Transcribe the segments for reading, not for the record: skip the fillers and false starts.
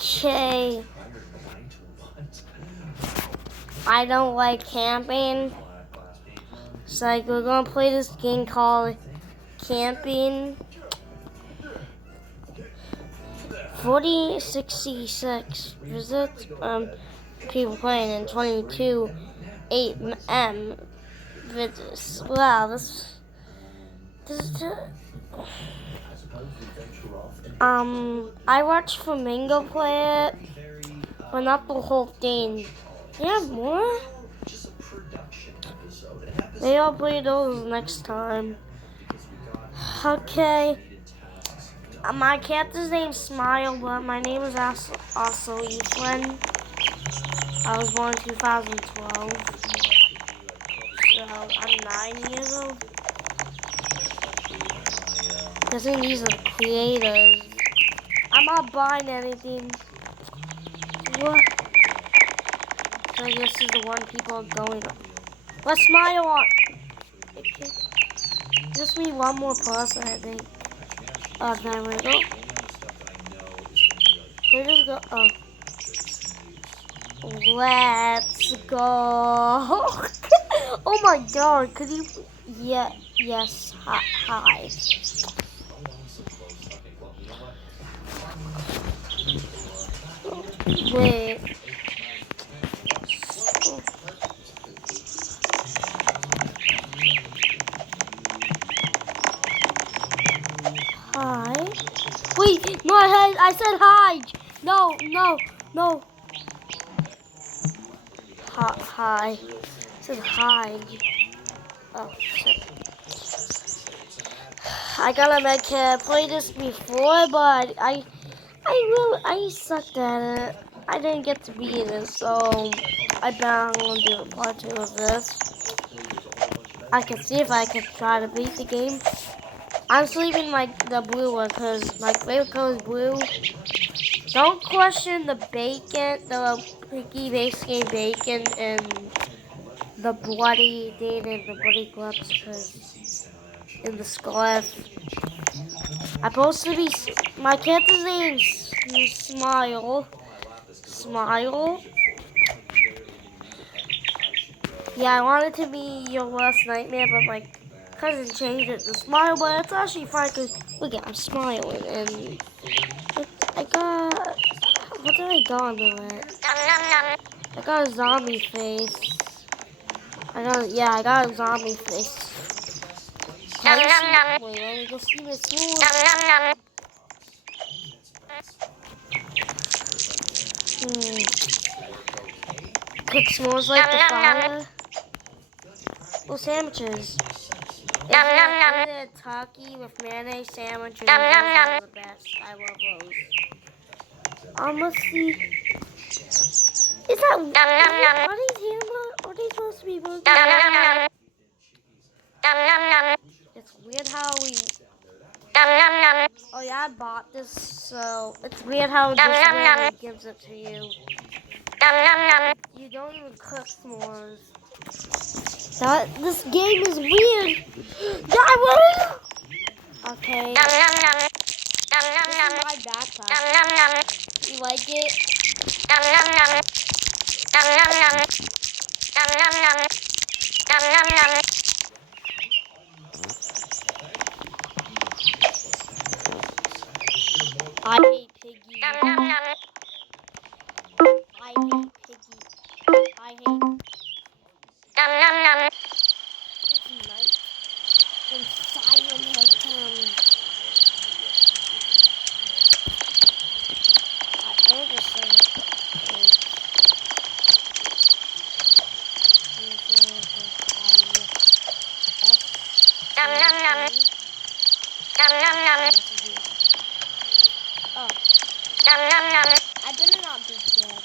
Okay. I don't like camping. So like we're gonna play this game called Camping 4066 visits people playing in 22 8M visits. Wow, this I watched Flamingo play it, but not the whole thing. Do you have more? Maybe I'll play those next time. Okay. My captain's name's Smile, but my name is also Ethan. I was born in 2012. So I'm 9 years old. Guessing these are creators. I'm not buying anything. What? So I guess this is the one people are going on. Let's Smile on. Okay. Just need one more person, I think. Oh, there we go. We just go. Oh. Let's go. Oh my god, could you? Yeah, yes, hi. Wait. Hi. Wait, no, I said hi. No. Hi. I said hi. Oh, shit. I got a med kit. I played this before, but I sucked at it. I didn't get to beat it, so I bet I'm gonna do a part 2 of this. I can see if I can try to beat the game. I'm sleeping the blue one because my favorite color is blue. Don't question the bacon, the picky bacon bacon, and the bloody thing and the bloody gloves because in the scarf. I'm supposed to be, my character's name's Smile. Yeah, I wanted to be your worst nightmare, but my cousin changed it to Smile, but it's actually fine because, look at, I'm smiling, and I got, what did I got under it? I got a zombie face. I got a zombie face. Wait, let me go see my s'mores. Cook s'mores like the fire. Oh, sandwiches. Is it a turkey with mayonnaise sandwiches? Those are the best. I love those. Let's see. Is that, are these hamburgers? Are they supposed to be burgers? It's weird how we... Oh yeah, I bought this, so it's weird how it just randomly gives it to you. You don't even cook s'mores. This game is weird. Okay. This is my backpack. You like it? I hate Piggy. I hate Piggy. I hate. It's night and silent like I don't just say it. Oh. I better not be dead.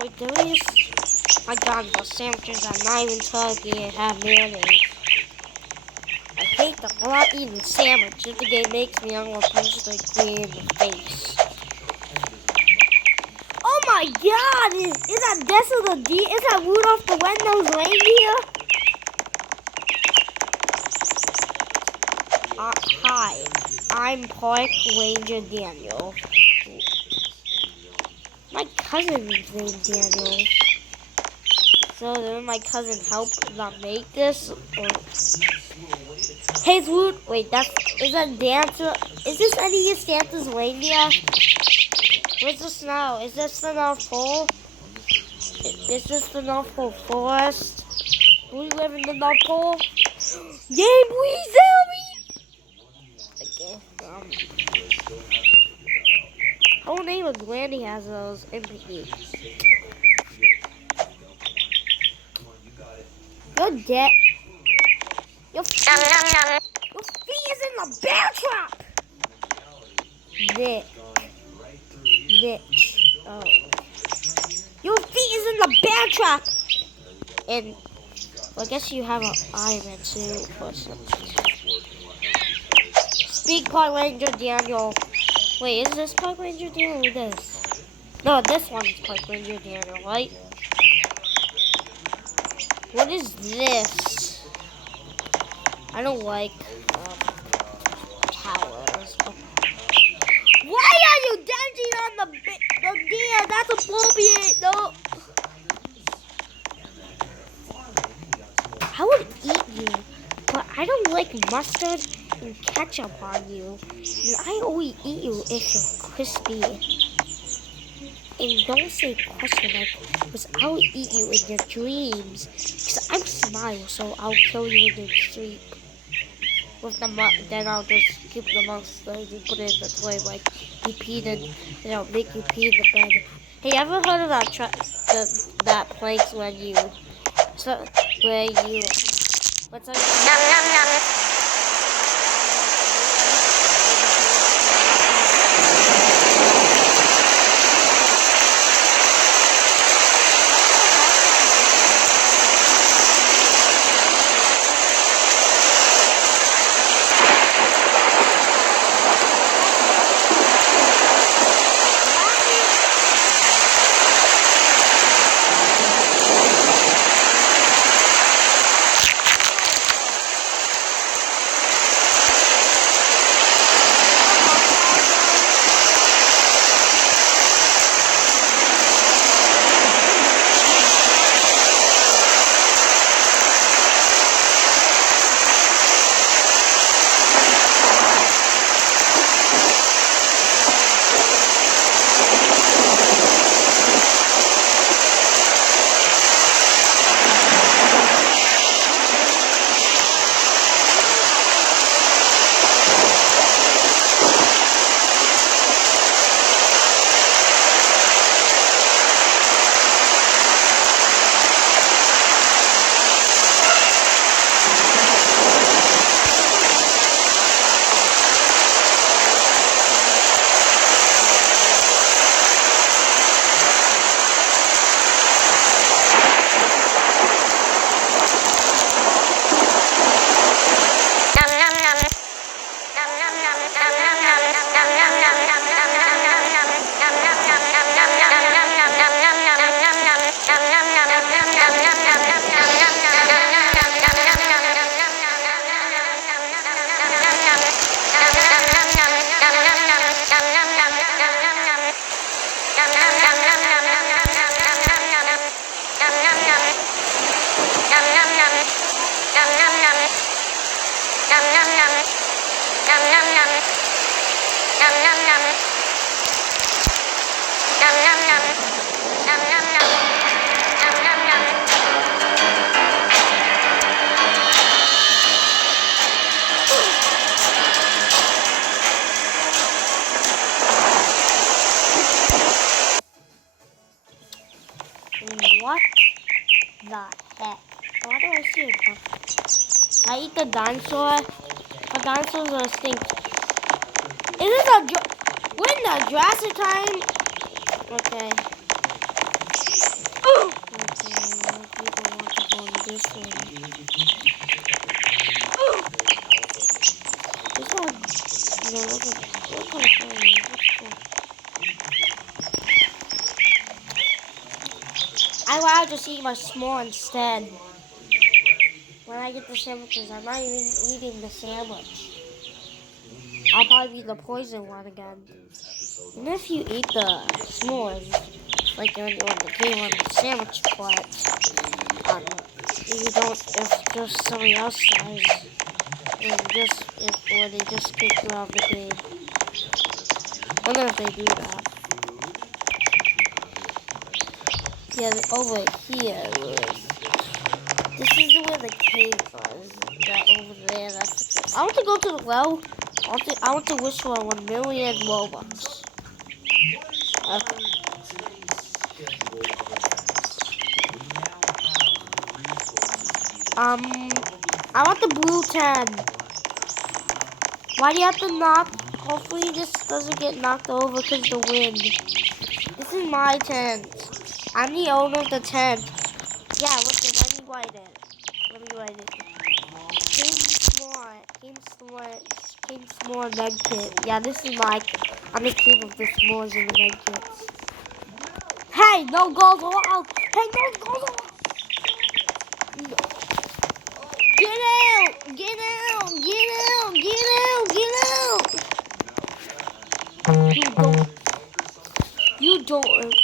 Wait, there is. My God, those sandwiches are not even soggy and have mayonnaise. I hate the thought of eating sandwiches. The game makes me want to punch the queen in the face. Oh my God! Is that Des of the D? Is that Rudolph the Red-Nosed Reindeer? Hi, I'm Park Ranger Daniel. My cousin's named Daniel. So then my cousin helped not make this. Or... Hey, Woot. Wait, is that Dancer? Is this any of Santa's reindeer? Where's the snow? Is this the North Pole? Is this the North Pole Forest? Do we live in the North Pole? Yay, please help me! Okay, whole name of Granny has those NPE. You're dead. Your feet is in the bear trap! Nick. Oh. Your feet is in the bear trap! And, well, I guess you have an iron too. Speak Park Ranger Daniel. Wait, is this Park Ranger Daniel or this? No, this one's Park Ranger Daniel, right? What is this? I don't like towers. Oh. Why are you dancing on the deer? That's appropriate. No. I would eat you, but I don't like mustard and ketchup on you. And I only eat you if you're crispy. And don't say question like, because I will eat you in your dreams. Because I'm Smile, so I'll kill you in your sleep. With the then I'll just keep the monster and put it in the toy like you peed in, and I'll make you pee in the bed. Hey, ever heard of that place when you, what's that? What the heck? Why do I see it? I eat the dinosaur. The dinosaurs are extinct. Is this a we're in the Jurassic time? Okay. Okay, people want to go on this one. This one, no, that's kind of funny. That's cool. I'd rather just eat my s'more instead. When I get the sandwiches, I'm not even eating the sandwich. I'll probably eat the poison one again. And if you eat the s'mores, like when the game on the sandwich part, you don't, if just somebody else dies, or they just kick you out of the game. I wonder if they do that. Yeah, over here was. This is where the cave was. That over there, that's the cave. I want to go to the well. I want to wish for 1,000,000 Robux. Okay. I want the blue 10. Why do you have to knock? Hopefully this doesn't get knocked over because of the wind. This is my tent. I'm the owner of the tent. Yeah, listen, let me write it. King S'more med kit. Yeah, this is I'm the king of the s'mores in the med kits. Hey, no goals allowed! Hey, no goals allowed! Get out! Get out! Get out! Get out! Get out! You don't.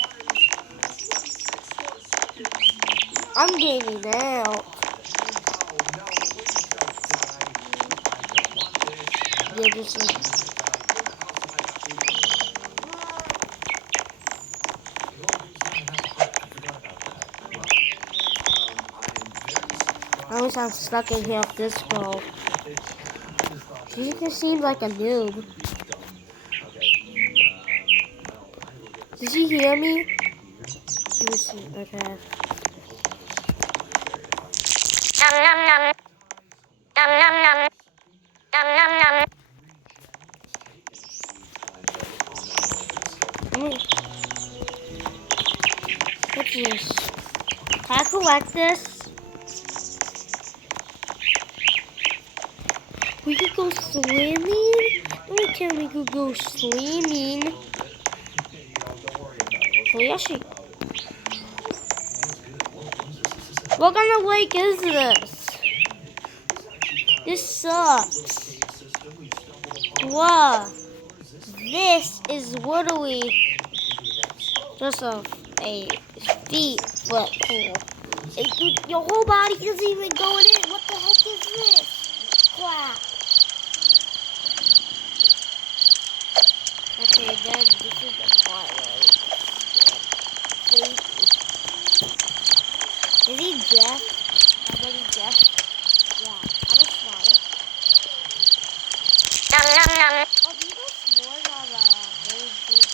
I'm getting out. Yeah, this is. I always I'm stuck in here with this girl. She just seems like a noob. Did she hear me? She was okay. What's this? Can I collect this? We could go swimming? Don't tell me we could go swimming. Oh, Yoshi. What kind of lake is this? This sucks. Wow. This is literally just a feet foot pool. Your whole body isn't even going in. What the heck is this? Crap. Okay, then this is the part where is he Jeff? I bet he's Jeff. Yeah, I'm a smile. Oh, do you know s'mores are really good?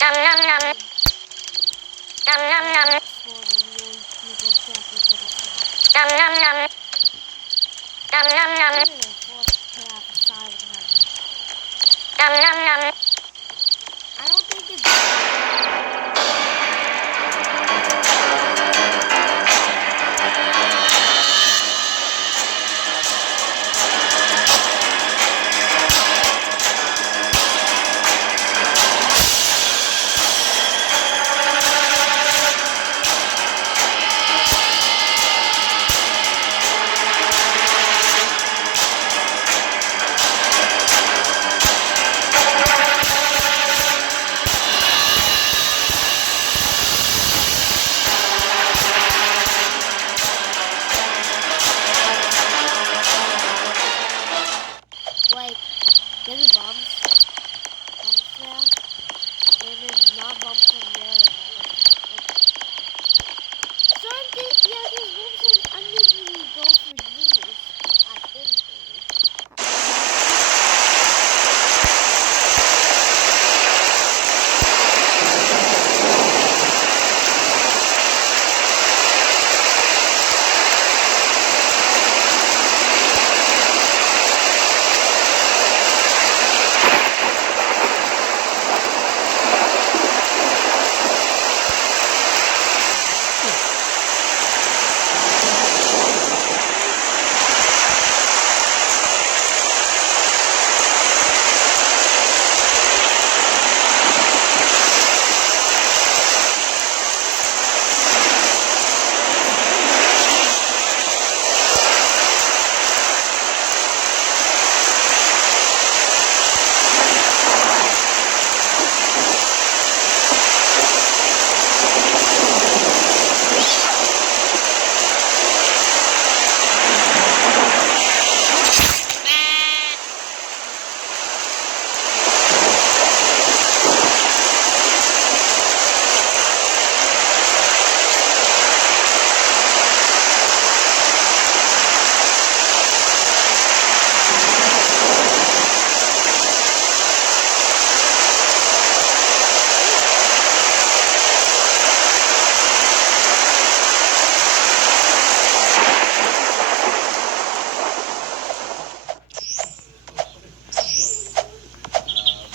I don't think it's.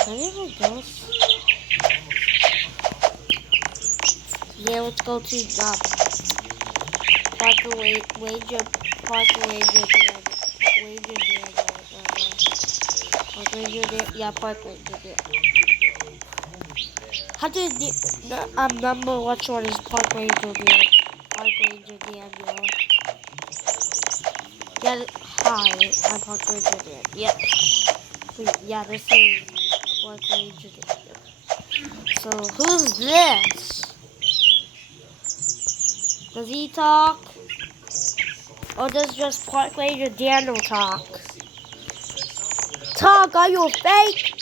Anyone else? Yeah, let's go to Parker Wager, Parker Wager, Wager Park Ranger there. Yeah, Park Ranger there. How did the number which one is Park Ranger there? Park Ranger Daniel. Yeah, hi, I'm Park Ranger there. Yep. Wait, yeah, this is Park Ranger Daniel. So who's this? Does he talk? Or does just Park Ranger Daniel talk? Talk, are you fake?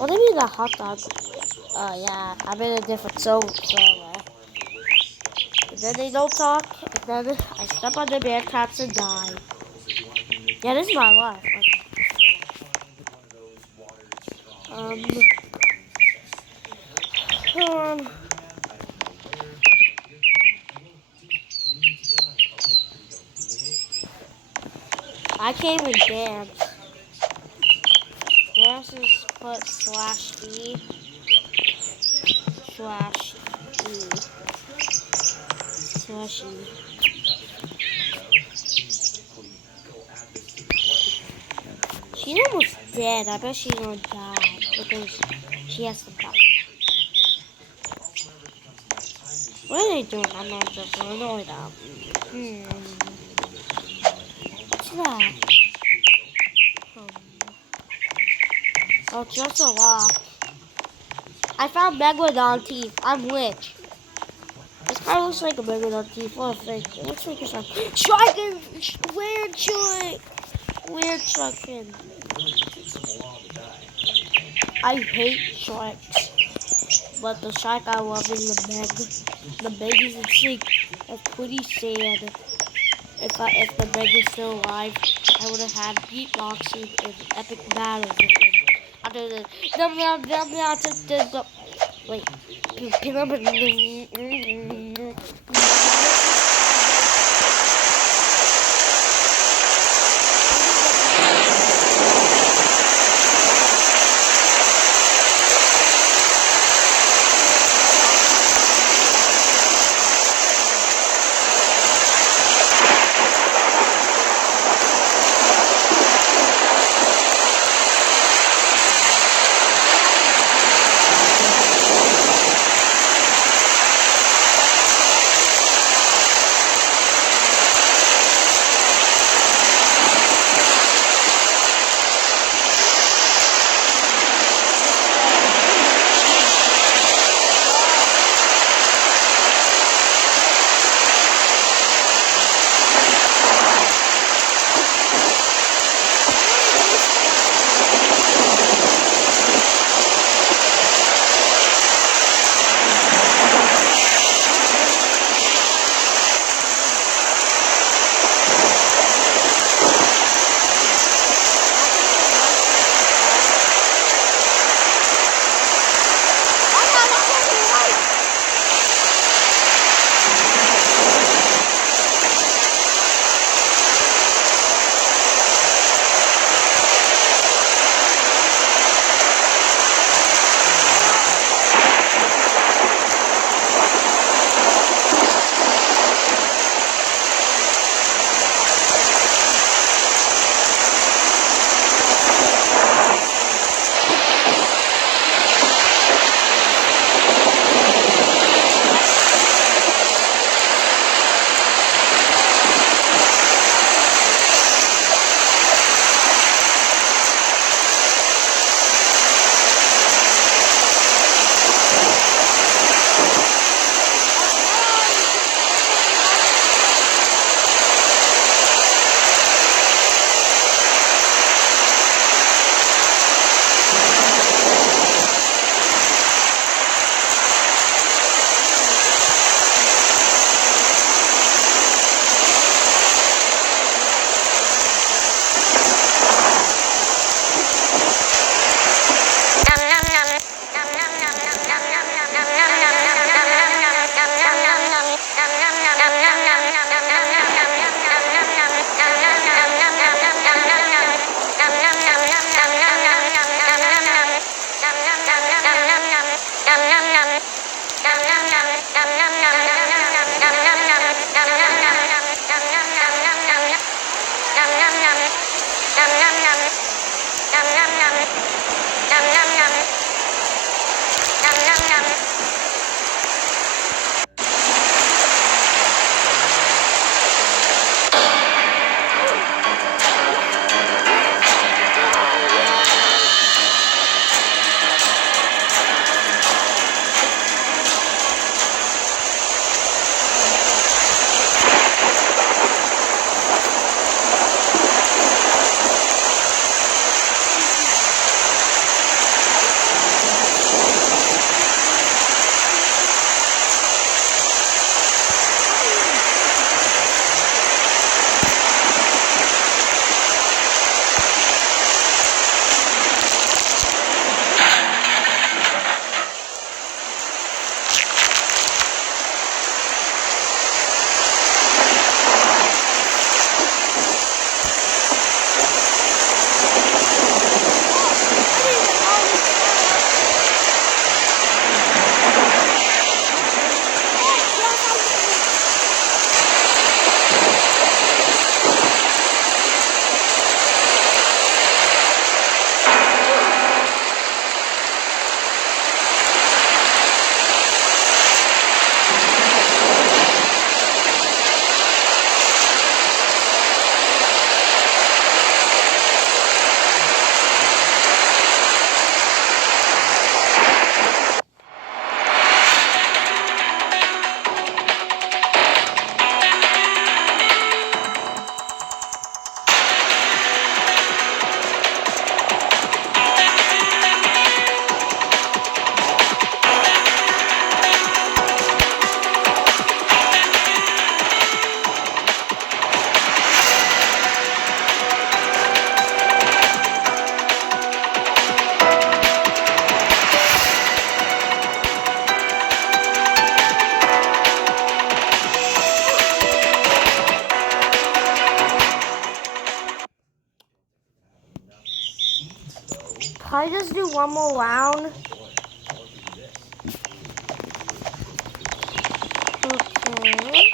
Oh, they mean a hot dog. Oh, yeah, I'm in a different server. And then they don't talk, and then I step on the bear traps and die. Yeah, this is my life. Okay. Um, I can't even dance. Dance is put /E /E. She's almost dead. I bet she's gonna die because she has to die. What are they doing? I'm not just gonna annoy them. What's that? Oh, just a lock. I found Megalodon teeth. I'm rich. This guy looks like a Megalodon teeth. What a fake. It looks like a shark. Shark! Weird shark! Weird shark. I hate sharks. But the shark I love is the Meg. The Meg is sick. That's pretty sad. If the Meg was still alive, I would have had beatboxing and epic battles with him. Other than wait. I just do one more round? Okay.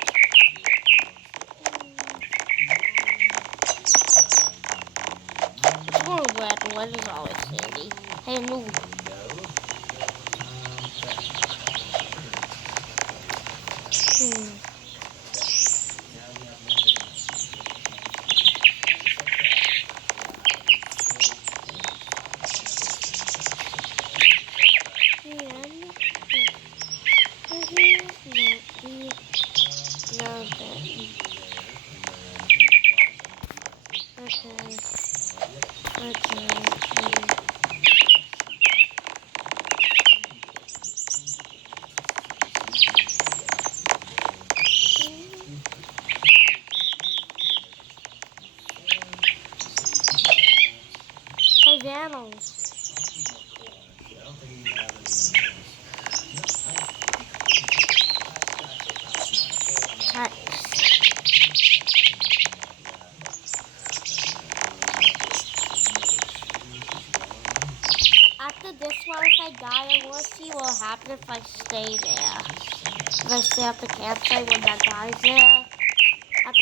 It's more red. Red is always handy. Hey, noob. Hey, Daniels. After this one, if I die, I want to see what will happen if I stay there. If I stay at the campsite when that guy's there.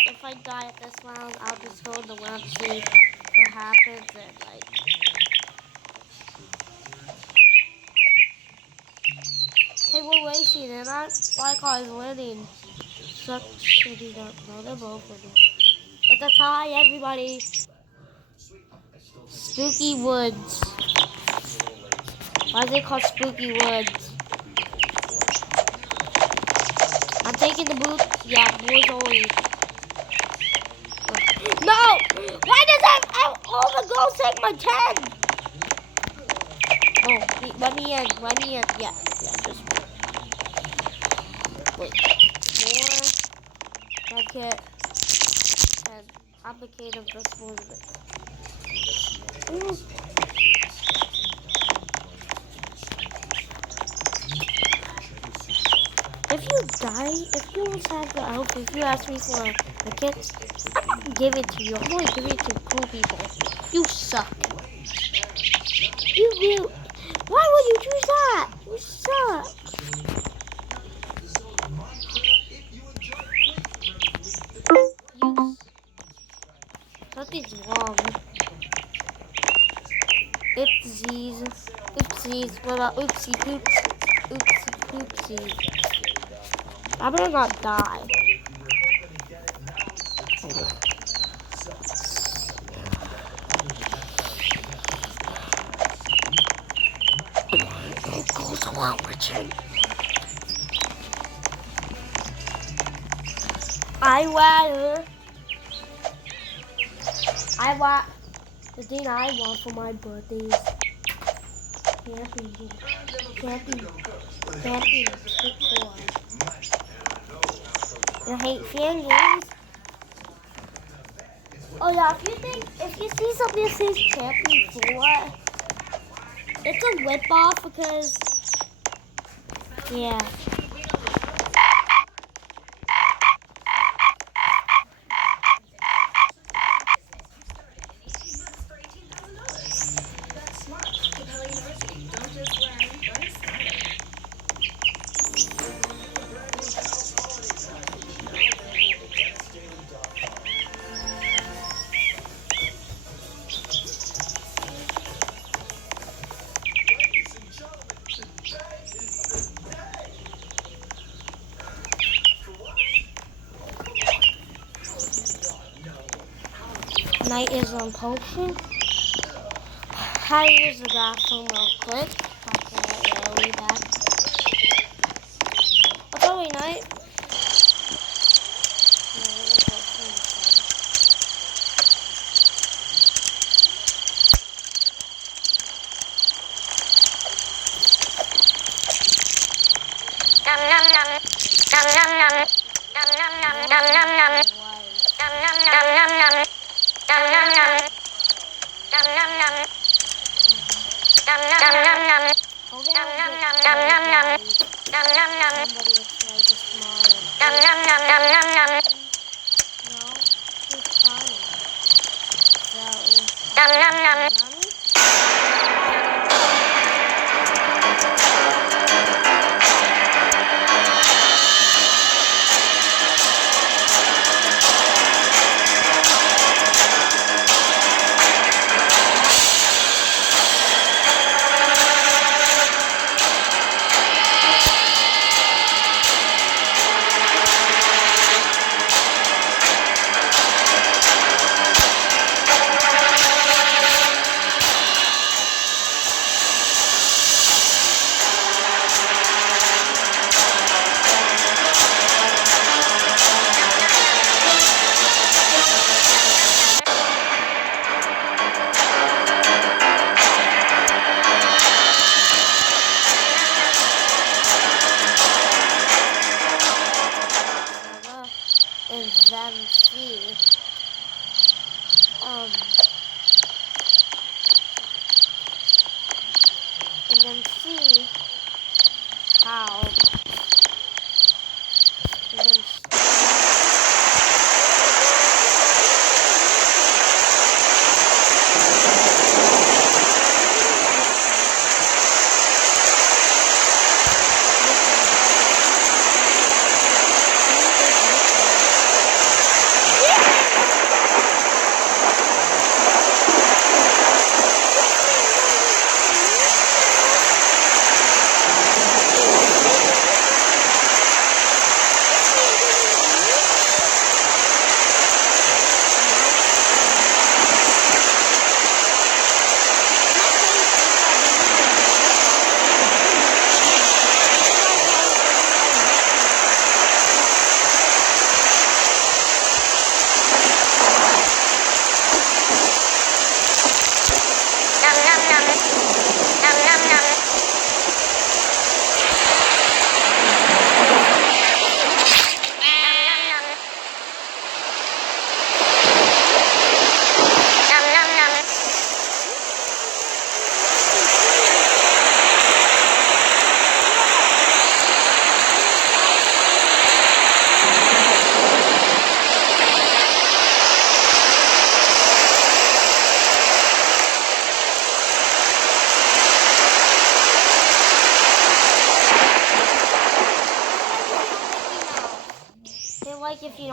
If I die at this round, I'll just go in the world and see what happens and like. Hey, we're racing and my car is winning. Suck shitty up. No, they're both winning. It's a tie, everybody. Spooky Woods. Why is it called Spooky Woods? I'm taking the boot. Yeah, boys only. No! Why does all the girls take my 10? Oh, let me in. Yeah, just wait. 4. Medkit. 10. Applicator just one of it. If you die, if you always have the help, if you ask me for a kit, I'm gonna give it to you. I'm gonna give it to cool people. You suck. You. Why would you choose that? You suck. Something's wrong. Oopsies. What about oopsie poops? Oopsie poopsie. I better not die. The thing I want for my birthday is camping. You hate fan games? Oh yeah, if you see something that says camping 4, it's a whip off because, yeah. Night is on potion. How to use the bathroom real quick. Okay, yeah, way back. What's up, Night?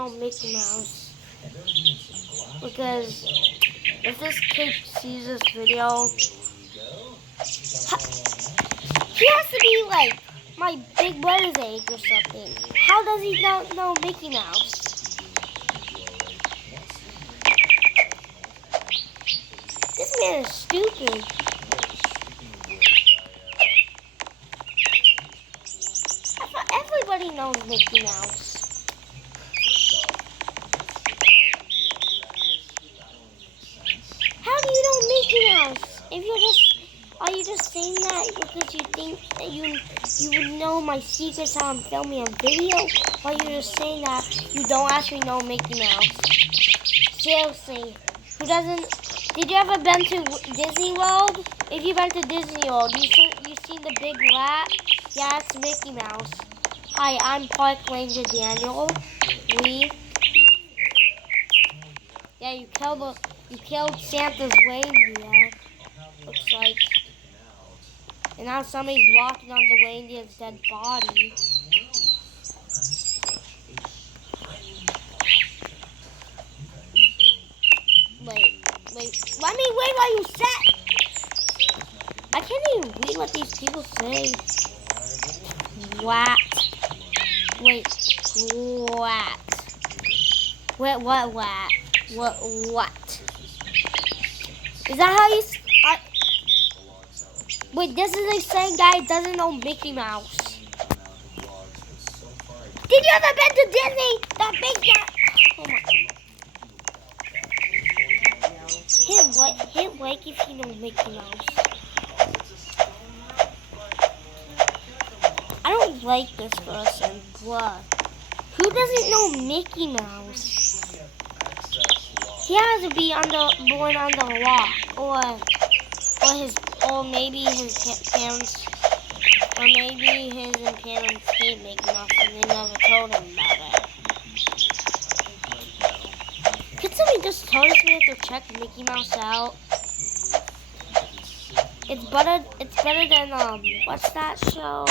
know Mickey Mouse. Because if this kid sees this video, he has to be like my big brother's age or something. How does he not know Mickey Mouse? This man is stupid. I thought everybody knows Mickey Mouse. How do you know Mickey Mouse? If you're just, are you just saying that because you think that you would know my secrets how I'm filming a video? Or you're just saying that you don't actually know Mickey Mouse? Seriously, who doesn't? Did you ever been to Disney World? If you've been to Disney World, you seen the big rat? Yeah, it's Mickey Mouse. Hi, I'm Park Ranger Daniel. Yeah, you killed Santa's reindeer. Looks like. And now somebody's walking on the reindeer's dead body. Wait. Let me wait while you set. I can't even read what these people say. What? Wait. What? What? Is that how you... Wait, this is the same guy who doesn't know Mickey Mouse. Did you ever been to Disney? That big guy... Oh my... Hit like if you know Mickey Mouse. I don't like this person. What? Who doesn't know Mickey Mouse? He has to be born under a rock, or maybe his parents, or maybe his parents hate Mickey Mouse and they never told him about it. Could somebody just tell us we have to check Mickey Mouse out? It's better than what's that show?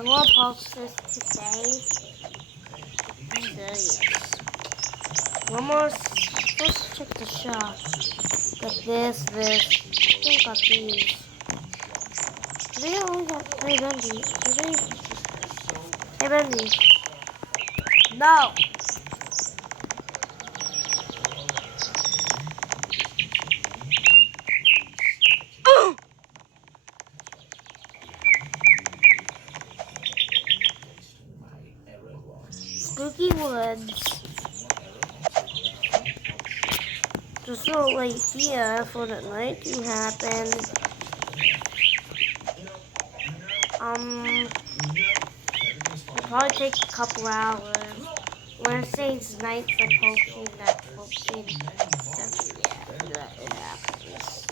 I'm gonna post this today. So yes. One more. Let's check the shop. Got this. I got these. They only got hey Bendy. Hey Bendy. No. Spooky Woods. Just so wait here for the night to happen. It'll probably take a couple hours. When I say it's night, the potion, stuff, yeah, it happens.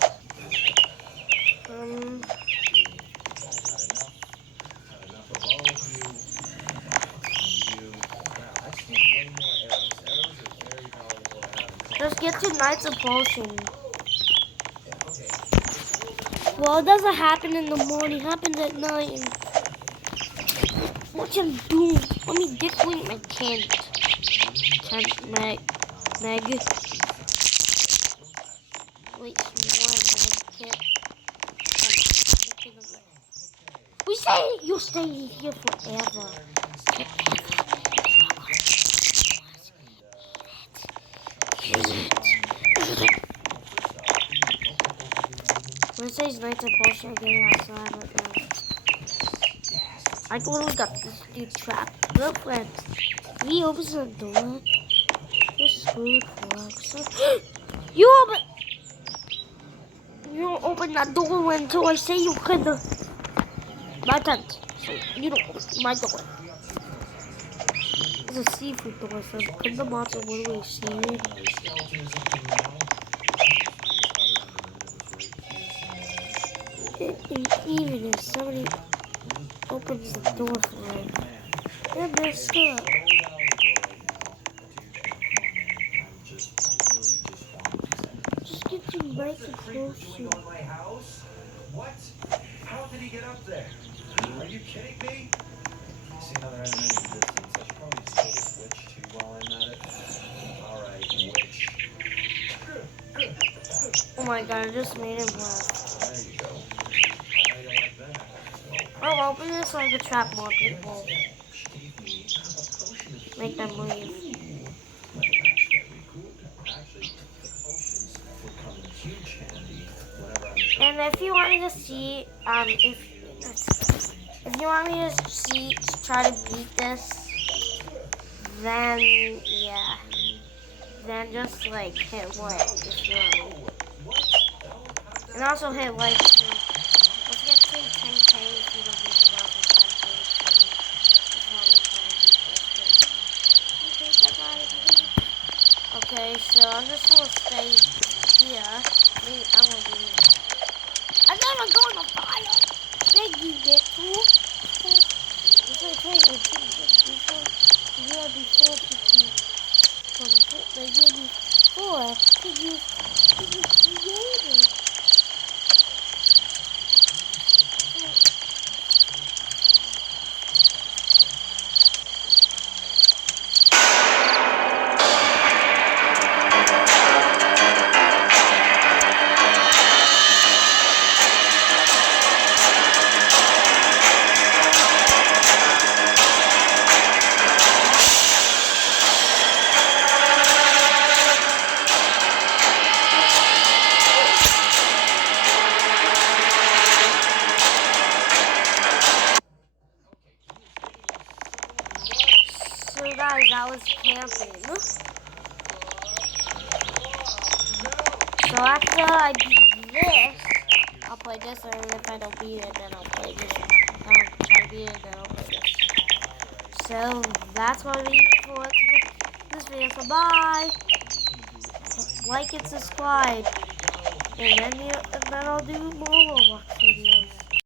Just get to Knights of Potion. Well, it doesn't happen in the morning, it happens at night. What you do? Let me decorate my tent. Meg. Wait, some more. We say you'll stay here forever. When it says Knights of Potion, I'm getting outside right now. I totally got this dude trapped. Girlfriend. He opens the door. You're screwed, Fox. You open that door until I say you could. My tent. So you don't open my door. It's a seafood door, so come the monster, what do we see? Even if somebody opens the door for him, they're messed up. Just get you right to close to. What? How did he get up there? Are you kidding me? See how there hasn't any distance. I should probably just pull the switch too while I'm at it. Alright, witch. Oh my god, I just made him laugh. There you go. How do you like that? I'll open this so I can trap more people. Make them leave. And if you want me to see, if you want me to see, try to beat this, then yeah, then just like hit like if you want me. And also hit like too. Let's get to 10K if you don't beat the round for 5 days. Okay, so I'm just gonna stay here. I'm gonna be. I'm never going to fire. Big you get cool. It's like hey, before the year before, you created. So guys, I was camping. So after I beat this, I'll play this, and if I don't beat it, then I'll play this. I'll try to beat it, then I'll play this. So that's what we for this video. So bye. Like and subscribe, and then I'll do more Roblox videos.